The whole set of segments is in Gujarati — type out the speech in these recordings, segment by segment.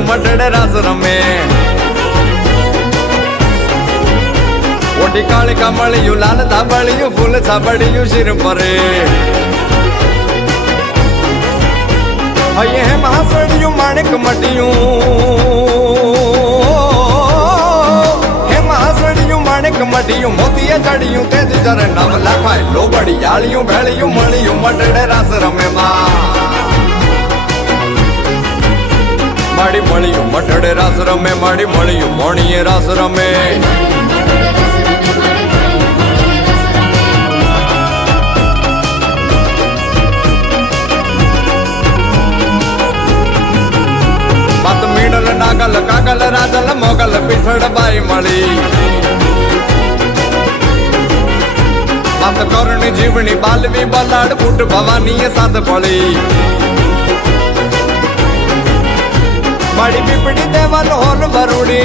મળ્યું મટડે રાસ રમે ઓટી કાળિકા મળ્યું લાલ ધાબળિયું ફૂલ છાબડિયું શિર પરે હૈયે મહાસડિયું માણેક મટીયું હે મહાસડિયું માણેક મટીયું મોતીએ ચડિયું તેથી જરે નવ લાખાય લોબડી યાળિયું ભેળિયું મળ્યું મટડે રાસ રમે માડી મળ્યું મટડે રાસ રમે માડી મળ્યું મોણીએ રાસ રમે નાગલ કાગલ રાજલ મોગલ પીઠળ બાઈ મળી માત કરણી જીવણી બાલવી બલાડ ફૂટ ભવાની સાત પડી માડી પીપડી દેવાલ હોલ વરુડી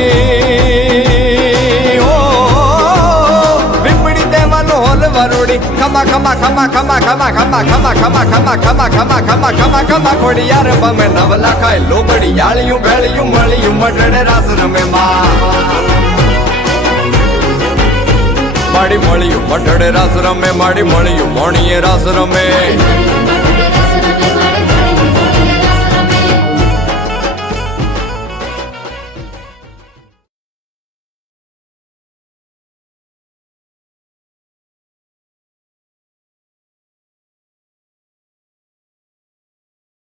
ઓ પીપડી દેવાલ હોલ વરુડી ખમા ખમા ખમા ખમા ખમા ખમા ખમા ખમા ખમા ખમા ખમા ખમા ખમા ખમા ખોડી યાર બમે નવ લાખાય લોબડી યાળિયું ભેળિયું મળ્યું મટડે રાસ રમે માડી મળ્યું મટડે રાસ રમે માડી મળ્યું મોણીએ રાસ રમે